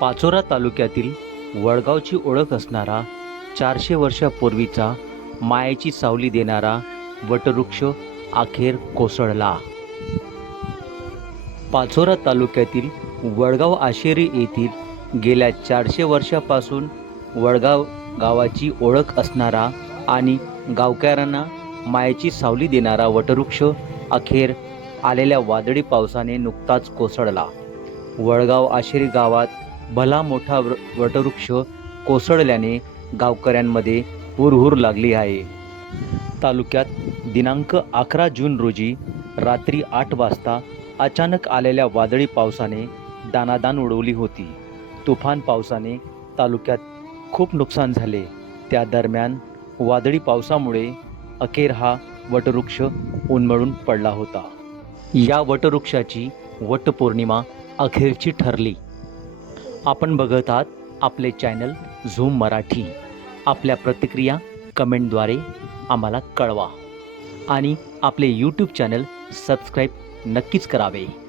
पाचोरा तालुक्यातील वडगावची ओळख असणारा चारशे वर्षापूर्वीचा मायेची सावली देणारा वटवृक्ष अखेर कोसळला. पाचोरा तालुक्यातील वडगाव आशेरी येथील गेल्या चारशे वर्षापासून वडगाव गावाची ओळख असणारा आणि गावकऱ्यांना मायेची सावली देणारा वटवृक्ष अखेर आलेल्या वादळी पावसाने नुकताच कोसळला. वडगाव आशेरी गावात भला मोठा व्र- वटवृक्ष कोसळल्याने गावकऱ्यांमध्ये हुरहुर लागली आहे. तालुक्यात दिनांक अकरा जून रोजी रात्री आठ वाजता अचानक आलेल्या वादळी पावसाने दानादान उडवली होती. तुफान पावसाने तालुक्यात खूप नुकसान झाले. त्या दरम्यान वादळी पावसामुळे अखेर हा वटवृक्ष उन्मळून पडला होता. या वटवृक्षाची वटपौर्णिमा अखेरची ठरली. आपण बघत आहात आपले चॅनल झूम मराठी. आपल्या प्रतिक्रिया कमेंटद्वारे आम्हाला कळवा. आणि आपले यूट्यूब चॅनल सबस्क्राईब नक्कीच करावे.